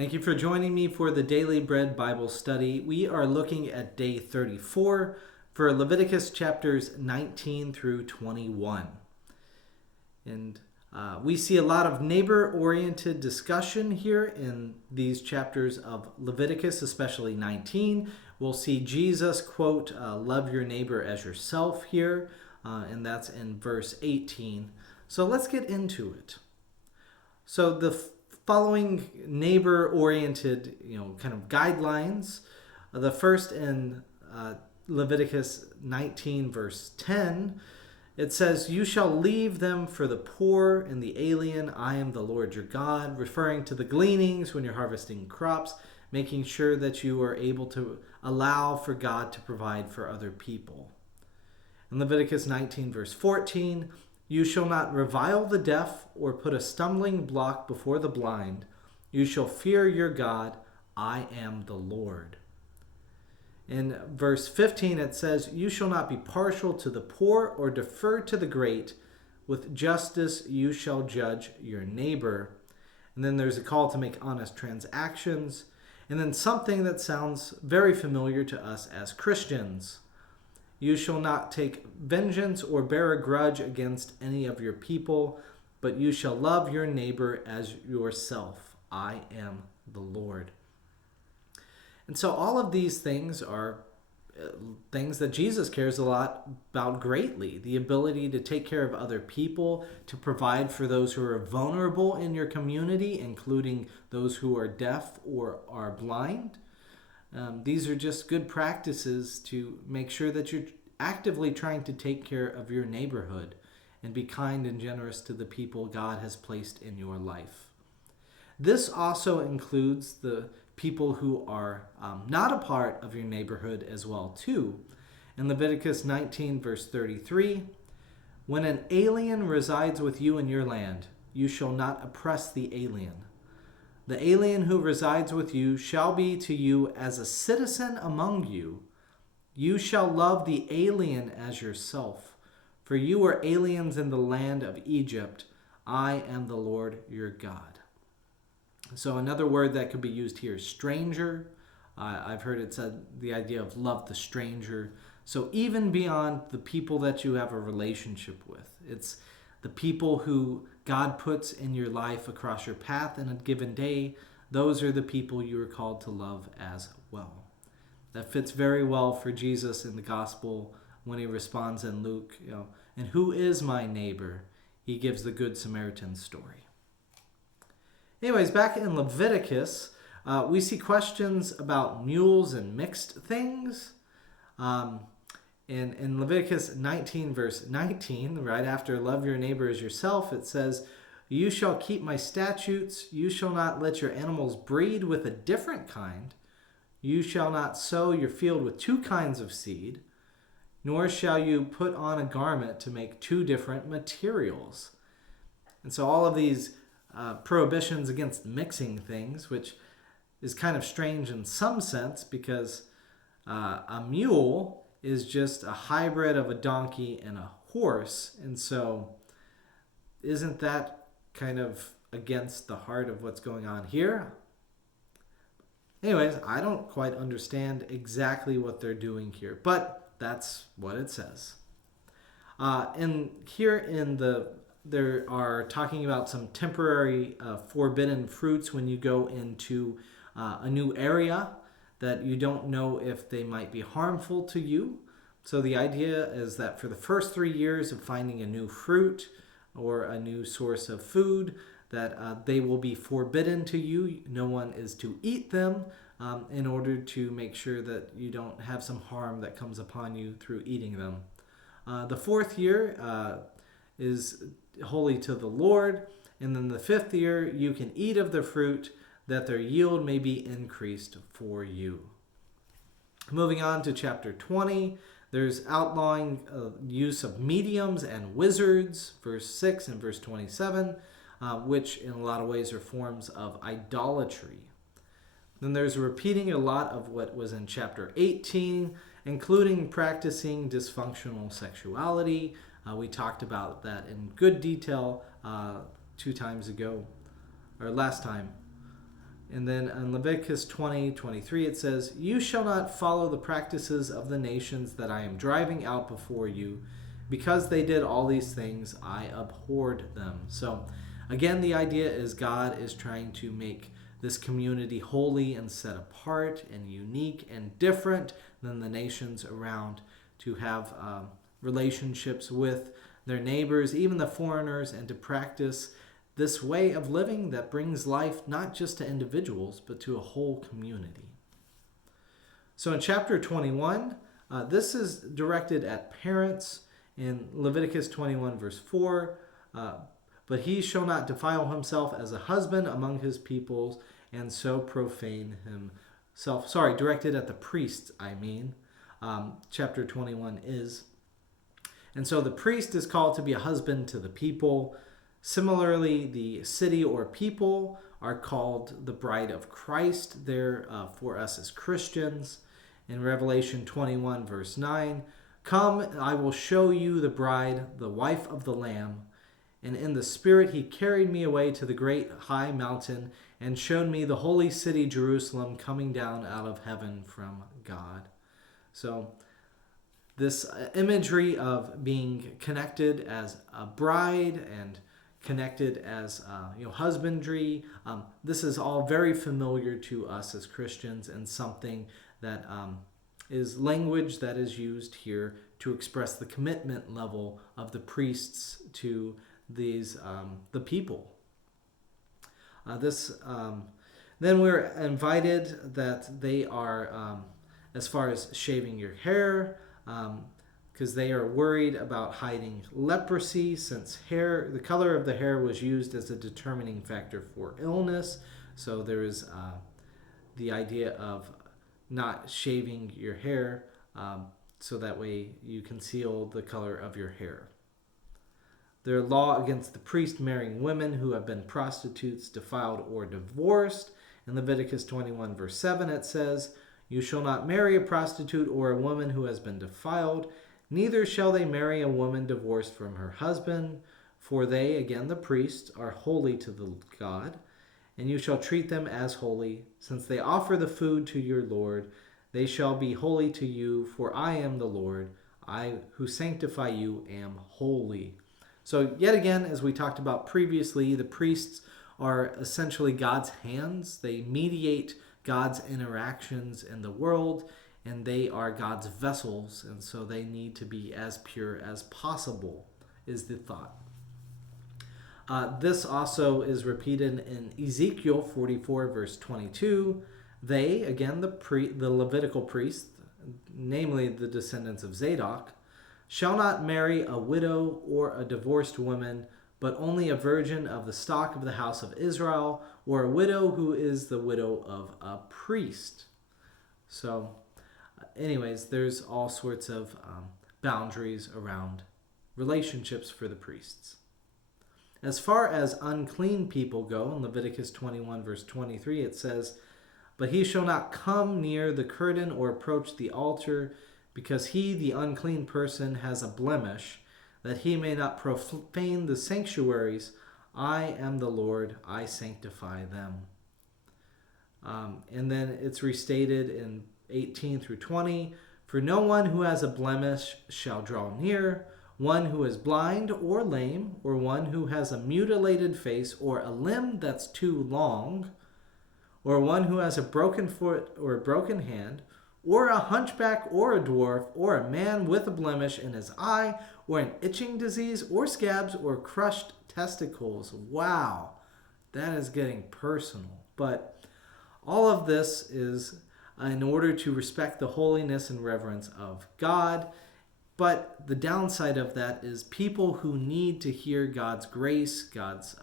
Thank you for joining me for the Daily Bread Bible study. We are looking at day 34 for Leviticus chapters 19 through 21. And we see a lot of neighbor-oriented discussion here in these chapters of Leviticus, especially 19. We'll see Jesus quote, love your neighbor as yourself here, and that's in verse 18. So let's get into it. So the following neighbor-oriented, kind of guidelines. The first in Leviticus 19, verse 10, it says, "You shall leave them for the poor and the alien. I am the Lord your God," referring to the gleanings when you're harvesting crops, making sure that you are able to allow for God to provide for other people. In Leviticus 19, verse 14, "You shall not revile the deaf or put a stumbling block before the blind. You shall fear your God. I am the Lord." In verse 15 it says, "You shall not be partial to the poor or defer to the great. With justice you shall judge your neighbor." And then there's a call to make honest transactions. And then something that sounds very familiar to us as Christians. "You shall not take vengeance or bear a grudge against any of your people, but you shall love your neighbor as yourself. I am the Lord." And so all of these things are things that Jesus cares a lot about greatly. The ability to take care of other people, to provide for those who are vulnerable in your community, including those who are deaf or are blind. These are just good practices to make sure that you're actively trying to take care of your neighborhood and be kind and generous to the people God has placed in your life. This also includes the people who are not a part of your neighborhood as well too. In Leviticus 19 verse 33, "When an alien resides with you in your land, you shall not oppress the alien. The alien who resides with you shall be to you as a citizen among you. You shall love the alien as yourself, for you were aliens in the land of Egypt. I am the Lord your God." So another word that could be used here is stranger. I've heard it said the idea of love the stranger. So even beyond the people that you have a relationship with, it's the people who God puts in your life across your path in a given day. Those are the people you are called to love as well. That fits very well for Jesus in the gospel when he responds in Luke, "And who is my neighbor?" He gives the Good Samaritan story. Anyways, back in Leviticus, we see questions about mules and mixed things. In Leviticus 19, verse 19, right after "love your neighbor as yourself," it says, "You shall keep my statutes. You shall not let your animals breed with a different kind. You shall not sow your field with two kinds of seed, nor shall you put on a garment to make two different materials." And so all of these prohibitions against mixing things, which is kind of strange in some sense because a mule is just a hybrid of a donkey and a horse. And so isn't that kind of against the heart of what's going on here? Anyways, I don't quite understand exactly what they're doing here, but that's what it says. And here there are talking about some temporary forbidden fruits when you go into a new area that you don't know if they might be harmful to you. So the idea is that for the first 3 years of finding a new fruit or a new source of food, that they will be forbidden to you. No one is to eat them in order to make sure that you don't have some harm that comes upon you through eating them. The 4th year is holy to the Lord, and then the 5th year you can eat of the fruit that their yield may be increased for you. Moving on to chapter 20, there's outlawing use of mediums and wizards, verse 6 and verse 27, which in a lot of ways are forms of idolatry. Then there's repeating a lot of what was in chapter 18, including practicing dysfunctional sexuality. We talked about that in good detail 2 times ago, or last time. And then in Leviticus 20:23 it says, "You shall not follow the practices of the nations that I am driving out before you. Because they did all these things, I abhorred them." So again, the idea is God is trying to make this community holy and set apart and unique and different than the nations around, to have relationships with their neighbors, even the foreigners, and to practice this way of living that brings life not just to individuals, but to a whole community. So in chapter 21, this is directed at parents in Leviticus 21, verse 4. But he shall not defile himself as a husband among his peoples, and so profane himself. Sorry, directed at the priests, chapter 21 is. And so the priest is called to be a husband to the people. Similarly, the city or people are called the bride of Christ there for us as Christians. In Revelation 21, verse 9, "Come, I will show you the bride, the wife of the Lamb. And in the Spirit he carried me away to the great high mountain and showed me the holy city Jerusalem coming down out of heaven from God." So this imagery of being connected as a bride and connected as husbandry, this is all very familiar to us as Christians, and something that is language that is used here to express the commitment level of the priests to these the people. Then we're invited that they are, as far as shaving your hair, because they are worried about hiding leprosy, since the color of the hair was used as a determining factor for illness. So there is the idea of not shaving your hair, so that way you conceal the color of your hair. Their law against the priest marrying women who have been prostitutes, defiled, or divorced. In Leviticus 21, verse 7, it says, "You shall not marry a prostitute or a woman who has been defiled, neither shall they marry a woman divorced from her husband, for they," again the priests, "are holy to the God, and you shall treat them as holy, since they offer the food to your Lord. They shall be holy to you, for I am the Lord. I who sanctify you am holy." So yet again, as we talked about previously, the priests are essentially God's hands. They mediate God's interactions in the world, and they are God's vessels, and so they need to be as pure as possible, is the thought. This also is repeated in Ezekiel 44, verse 22. They, again, the Levitical priests, namely the descendants of Zadok, "shall not marry a widow or a divorced woman, but only a virgin of the stock of the house of Israel, or a widow who is the widow of a priest." So, anyways, there's all sorts of boundaries around relationships for the priests. As far as unclean people go, in Leviticus 21, verse 23, it says, "But he shall not come near the curtain or approach the altar, because he, the unclean person, has a blemish, that he may not profane the sanctuaries. I am the Lord, I sanctify them." And then it's restated in 18 through 20, "For no one who has a blemish shall draw near, one who is blind or lame, or one who has a mutilated face, or a limb that's too long, or one who has a broken foot or a broken hand, or a hunchback, or a dwarf, or a man with a blemish in his eye, or an itching disease, or scabs, or crushed testicles." Wow, that is getting personal. But all of this is in order to respect the holiness and reverence of God. But the downside of that is people who need to hear God's grace, God's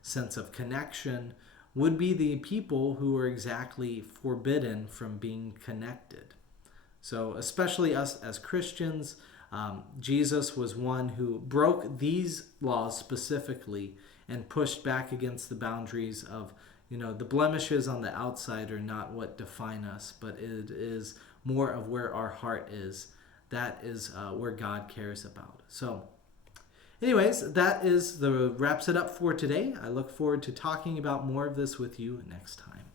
sense of connection, would be the people who are exactly forbidden from being connected. So especially us as Christians, Jesus was one who broke these laws specifically and pushed back against the boundaries of, the blemishes on the outside are not what define us, but it is more of where our heart is. That is where God cares about. So anyways, that wraps it up for today. I look forward to talking about more of this with you next time.